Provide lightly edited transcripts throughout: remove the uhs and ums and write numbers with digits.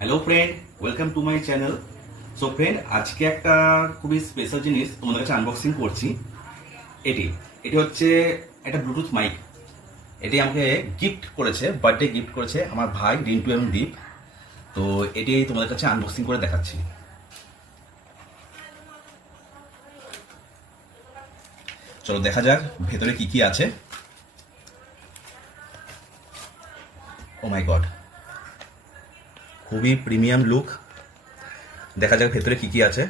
Hello friend, welcome to my channel. So friend, আজকে একটা খুবই স্পেশাল জিনিস তোমাদের কাছে আনবক্সিং করছি। এটি এটি হচ্ছে একটা ব্লুটুথ মাইক। এটি আমাকে গিফট করেছে, বার্থডে গিফট করেছে আমার ভাই রিন্টু এবং দীপ। তো এটি তোমাদের কাছে আনবক্সিং করে দেখাচ্ছি। চলো দেখা যাক ভেতরে কি কি আছে। ও মাই গড, খুবই প্রিমিয়াম লুক। দেখা যাক ভেতরে কি কি আছে।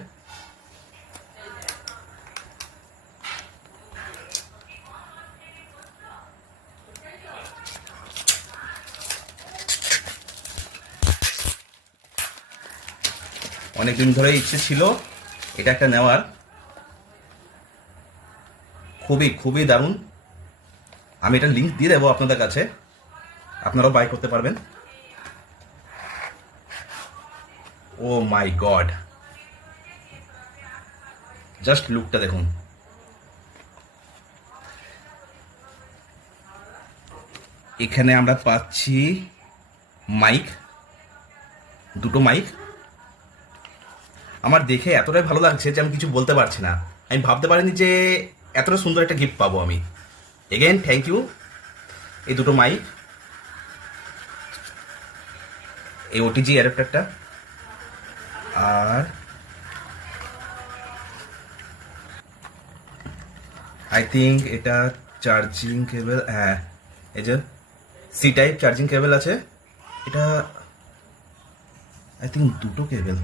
অনেকদিন ধরে ইচ্ছে ছিল এটা একটা নেওয়ার। খুবই খুবই দারুণ। আমি এটা লিংক দিয়ে দেবো আপনাদের কাছে, আপনারাও বাই করতে পারবেন। ও মাই গড, জাস্ট লুকটা দেখুন। এখানে আমরা পাচ্ছি মাইক, দুটো মাইক। আমার দেখে এতটাই ভালো লাগছে যে আমি কিছু বলতে পারছি না। আমি ভাবতে পারিনি যে এতটা সুন্দর একটা গিফট পাবো আমি। Again thank you. এই দুটো মাইক, এই ওটিজি অ্যাডাপ্টারটা, আর আই থিঙ্ক এটা চার্জিং কেবল। হ্যাঁ, এই যে সি টাইপ চার্জিং কেবল আছে। এটা আই থিঙ্ক দুটো কেবল।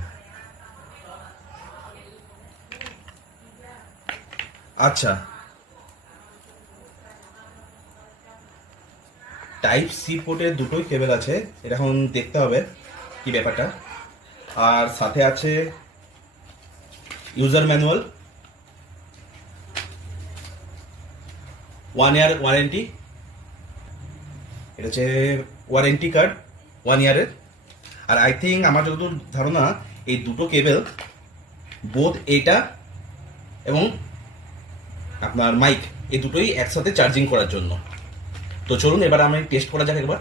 আচ্ছা, টাইপ সি পোর্টের দুটোই কেবল আছে। এটা এখন দেখতে হবে কি ব্যাপারটা। আর সাথে আছে ইউজার ম্যানুয়াল, 1 ইয়ার ওয়ারেন্টি। এটা হচ্ছে ওয়ারেন্টি কার্ড 1 ইয়ারের। আর আই থিঙ্ক আমার যতদূর ধারণা এই দুটো কেবল, বোথ এটা এবং আপনার মাইক, এই দুটোই একসাথে চার্জিং করার জন্য। তো চলুন এবার আমি টেস্ট করা যাক একবার।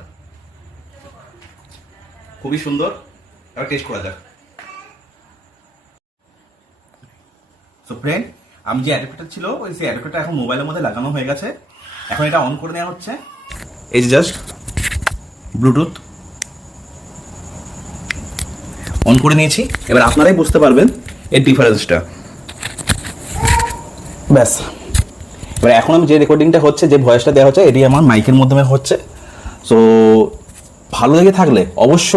খুবই সুন্দর, এবার টেস্ট করা যাক। সো ফ্রেন্ড, আমি যে অ্যাডাপ্টার ছিল ওই সেই অ্যাডাপ্টারটা এখন মোবাইলের মধ্যে লাগানো হয়ে গেছে। এখন এটা অন করে নেওয়া হচ্ছে। এই যে জাস্ট ব্লুটুথ অন করে নিয়েছি। এবার আপনারাই বুঝতে পারবেন এর ডিফারেন্সটা। ব্যাস, এবার এখন আমি যে রেকর্ডিংটা হচ্ছে, যে ভয়েসটা দেওয়া হচ্ছে, এটি আমার মাইকের মাধ্যমে হচ্ছে। সো ভালো লেগে থাকলে অবশ্যই